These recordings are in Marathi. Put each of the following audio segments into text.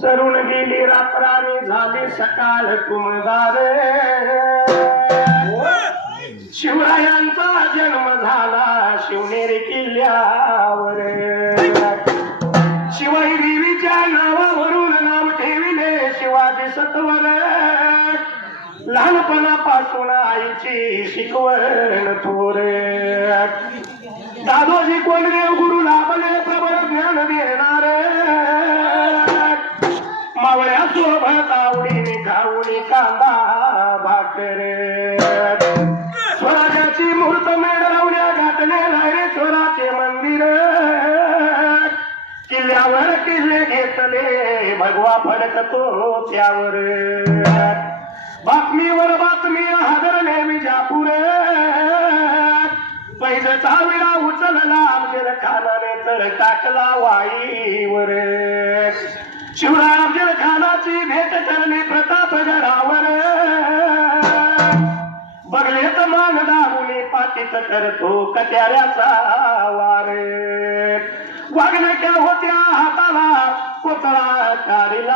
सरून गेली रात्राने झाली सकाळ कुमदारे. शिवरायांचा जन्म झाला शिवनेरी किल्ल्यावर. शिवाई देवीच्या नावावरून नाव ठेविले शिवाजी सत्वर. लहानपणापासून आईची शिकवण थोर. दादोजी कोंडदेव गुरु लाभले प्रबळ ज्ञान देणार. मावळ्या सोबत आवडीने खाऊनी कांदा भाकर स्वराजाची मूर्त मेढ लावण्या घातले रे स्वराचे मंदिर. किल्ल्यावर किल्ले घेतले भगवा फडकतो त्यावर. बातमीवर बातमी हादरले विजापूर पैजाचा विडा उचलला अफजल खानाने तर टाकला वाईवर. शिवराय खानाची भेट ठरली प्रतापगडावर बघले तर मान दाबुनी पाठीत करतो कत्याऱ्याचा वार. वागणे होत्या हाताला कोतळा काढला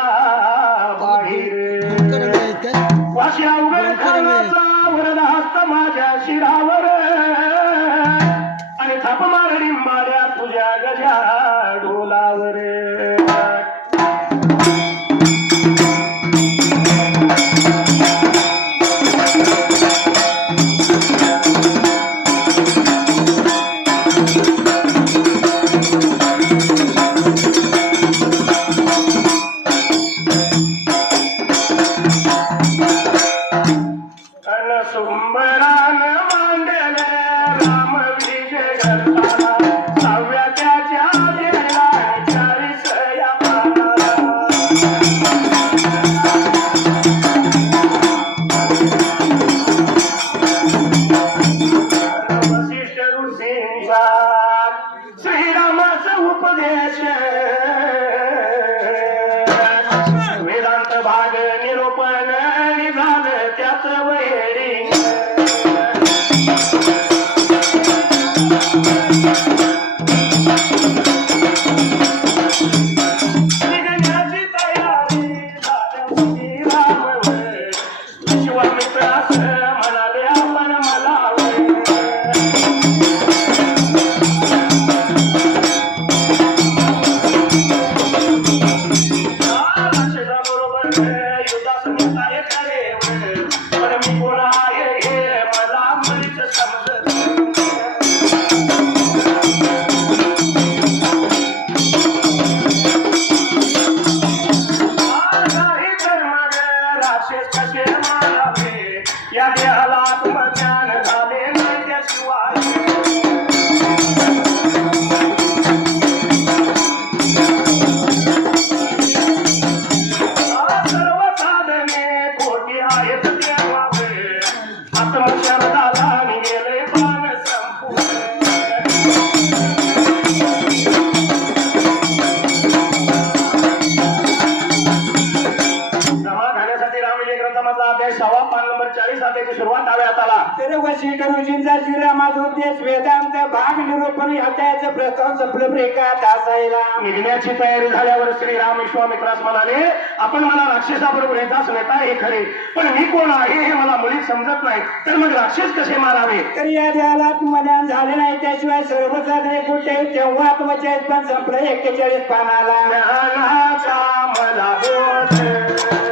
निघण्याची तयारी झाल्यावर श्रीराम विश्वामित्रास म्हणाले आपण मला राक्षसाबरोबर येताच नेता हे खरे. पण मी कोण आहे हे मला मुळीच समजत नाही. तर मग राक्षस कसे मारावे? तर या देहाला आत्मज्ञान झाले नाही त्याशिवाय सर्व साधने कुठे तेव्हा आत्मचाळीस पण संपलं एक्केचाळीस पानाला. ज्ञानाचा मला बोध.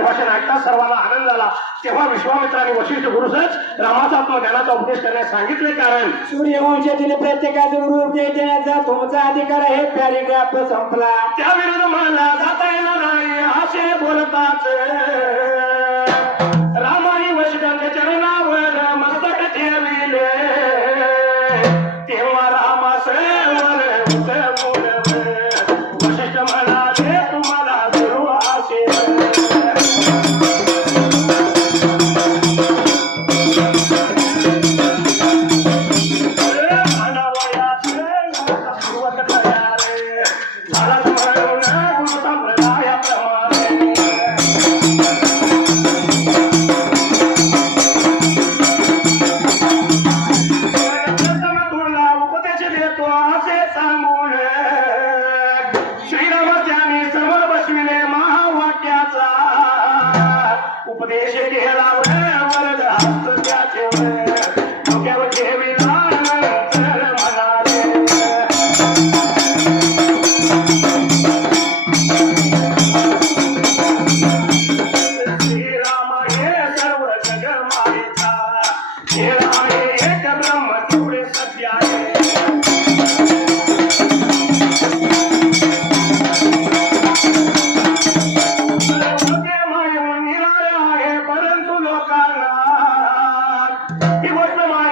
भाषण ऐकता सर्वांना आनंद झाला तेव्हा विश्वामित्राने वशिष्ठ गुरुसच रामाचा आत्मज्ञानाचा उपदेश करण्यास सांगितले. कारण सूर्यवंशातील प्रत्येकाचा उपदेश देण्याचा तुमचा अधिकार आहे पॅरिग्राफ संपला. त्या विरुद्ध मला जाता येणार नाही असे बोलताच. समोर महावाक्याचा उपदेश केला वरद हस्त त्याचे ही गोष्ट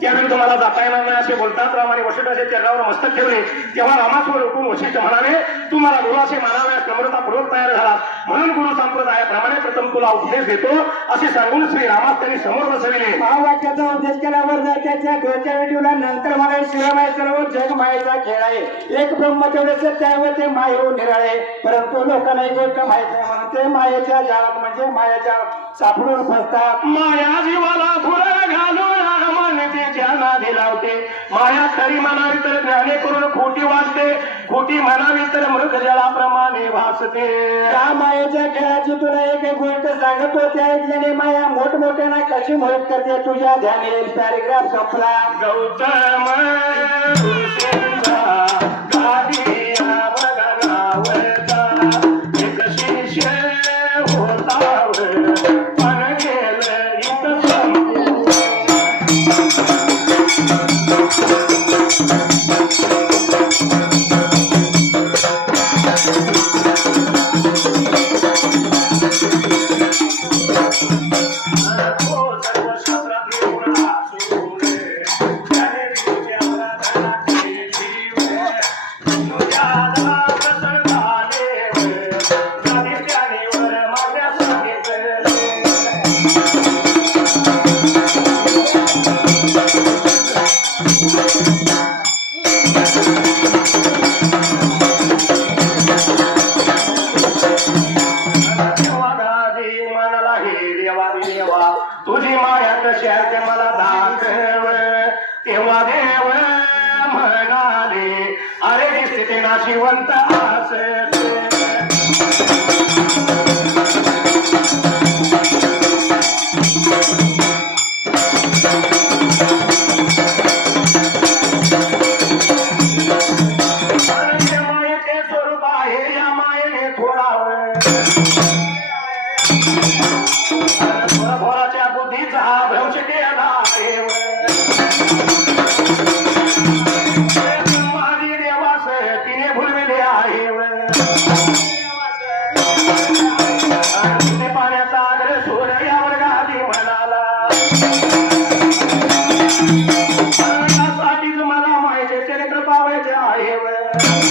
त्यावेळी तुम्हाला जाता येणार नाही. असे बोलतात रामाने. वशिष्ठाचे चरणावर मस्तक ठेवले. तेव्हा रामासवर उठून वशिष्ठ म्हणाले तू मला गुरु असे मानाव्यास नम्रतापूर्वक तयार झाला म्हणून गुरु संप्रदायाप्रमाणे प्रथम तुला उपदेश देतो. असे सांगून श्री रामास त्यांनी समोर बसविले. महावाक्याचा उपदेश केल्यावर त्याच्या डोक्या ठेवला. नंतर मला शिवमाय सर्व जग मायेचा खेळ आहे. एक ब्रह्म तेवढे व ते मायेहून निराळे. परंतु लोकांना ही गोष्ट माहीत नाही म्हणून ते मायेच्या जाळात म्हणजे मायाच्या सापडून फसतात. माया जीवाला घालून मान्यते ज्यांना दिलावते माया खरी म्हणावी तर ज्ञाने करून खोटी वाचते. खोटी म्हणावी तर मृग जळाप्रमाणे भासते. त्या मायेच्या खेळाची तुला एक गोष्ट सांगतो. त्या ऐकल्याने माया मोठमोठ्यानं कशी मोहित करते? तुझ्या ध्यान पॅरेग्राफ संपला. गौतम ऋषींचा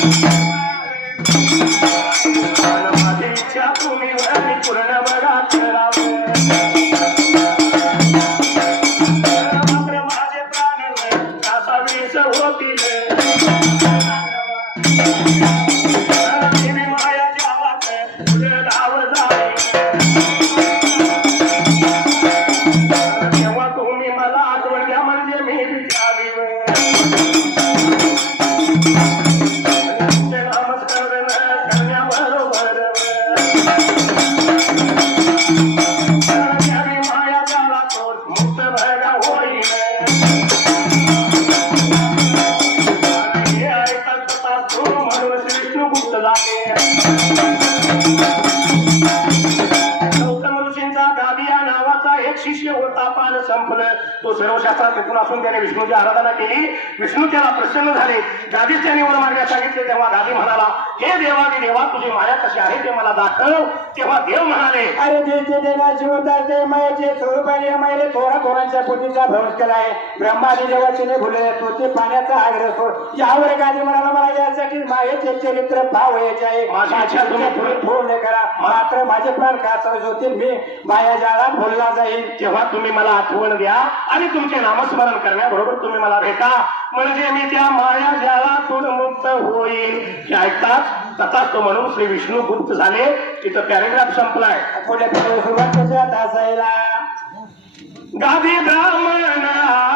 माझी शास्त्रात असून त्याने विष्णूची आराधना केली. विष्णू त्याला प्रसन्न झाले. गादीच त्याने वर मारण्यास सांगितले तेव्हा गादी म्हणाला हे देवादी देवा तुझी माया कशी आहे ते मला दाखव. तेव्हा देव म्हणाले अरे देते देवा शिवदार ते मायाचे स्वरूपाने मायले थोडा थोरांच्या बुद्धीचा भ्रंश केलाय. ब्रह्मादी देवाचे भुले तो ते पाण्याचा आग्रह सोड. यावर गादी म्हणाला मला यासाठी मायेचे चरित्र भाव यायचे आहे. माझी इच्छा तुम्ही पूर्ण- करा. मात्र माझे प्राण कासावीस होतील मी माया जाळा भुलला जाईल तेव्हा तुम्ही मला आठवण द्या आणि तुमचे नामस्मरण करण्याबरोबर तुम्ही मला भेटा. म्हणजे मी त्या माया जाळातून मुक्त होईल हे ऐकताच तो म्हणून श्री विष्णू गुप्त झाले. तिथं पॅरेग्राफ संपलाय. सुरुवात त्याच्यात असायला गादी ब्राह्मणा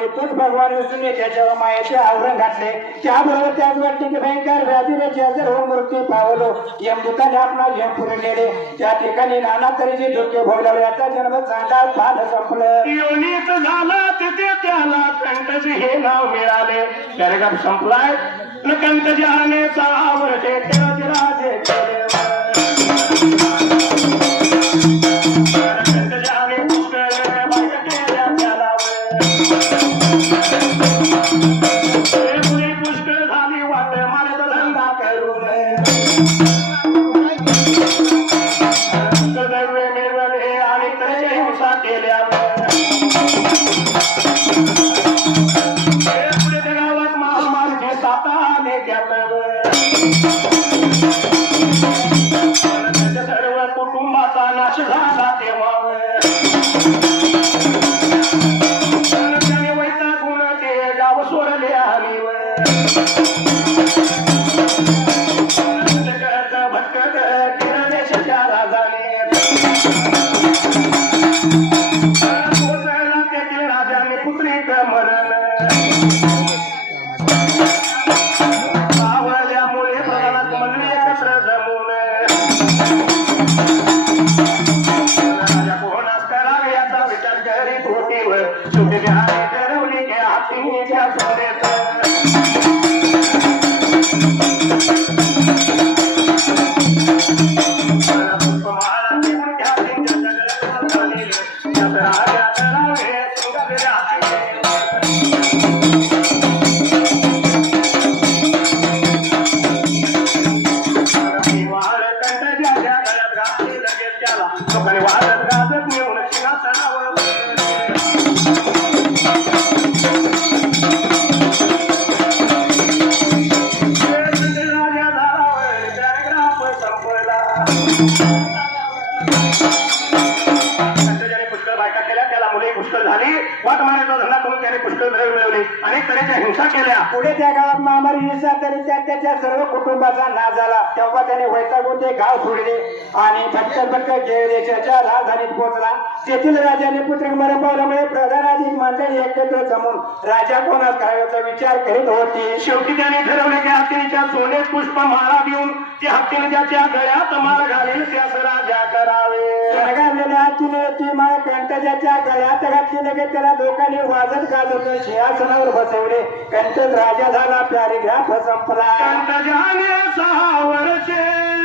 पाण्यात तोच भगवान विष्णूने त्याच्यावर मायेचे आवरण घातले. त्याबरोबर त्याच वाटते की भयंकर व्याधीने जर होऊन मृत्यू पावलो. यमदूताने आपला यम पुढे नेले. त्या ठिकाणी नाना तऱ्हेचे धोके भोगले याचा जन्म चांगला पान संपलं. योनीत झाला तिथे त्याला कंटज हे नाव मिळाले. पॅरेग्राफ संपलाय. न कंटजाने सावरते राजे Thank you. Somebody wild. अनेक तऱ्हेच्या हिंसा केल्या. पुढे त्या गावात महामारी हिंसा तरी त्या त्याच्या सर्व कुटुंबाचा नाश झाला. तेव्हा त्याने वैतागून ते गाव सोडले आणि फटकन फटकन जय देशाच्या राजधानीत पोहोचला. तेथील राजाने पुत्र मरपवल्यामुळे प्रधानाधिक मंडळी एकत्र जमून राजा कोणास करायचा विचार करीत होती. शेवटी त्याने ठरवले की हत्तीच्या सोने पुष्प माळा देऊन ती हत्तीने त्याच्या गळ्यात माळ घालेल त्यास राजा करावे. सोनगावलेल्या हत्तीने ती माळ कंटजाच्या गळ्यात घातली त्याला लोकांनी वाजत गाजत सिंहासनावर बसवले. कंटज राजा झाला पॅरिग्राफ संपला. कंटजाने सहा वर्षे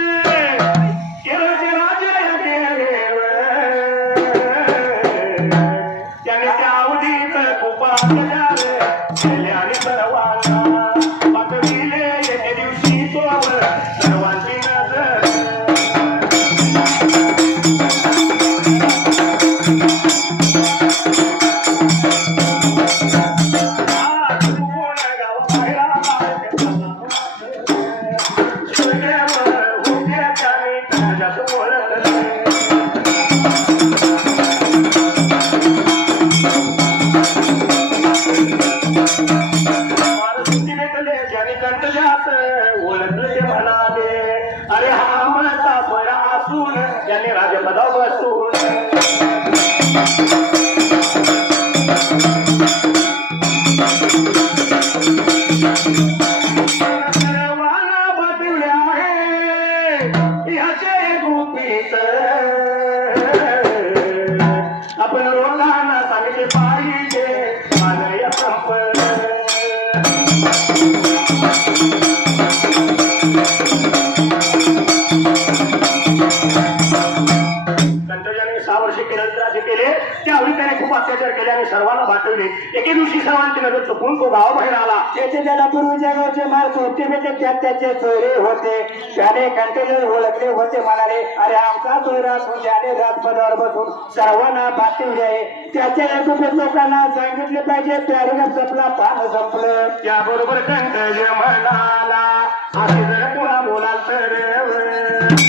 वाटवले एके दिवशी सर्वांची नजर चुकून तो गावाबाहेर आला. त्याचे त्याला पूर्वीच्या गावचे माणसं होते म्हणजे त्यात त्याचे चोरे होते. त्याने कंटेनर ओळखले होते म्हणाले अरे आमचा असून त्याने राजपदावर बसून सर्वांना पाठवले आहे त्याच्या एकूण लोकांना सांगितले पाहिजे प्यारीला संपला पान संपलं. त्याबरोबर कंटज म्हणाला असे जर कोणा बोलाल तर.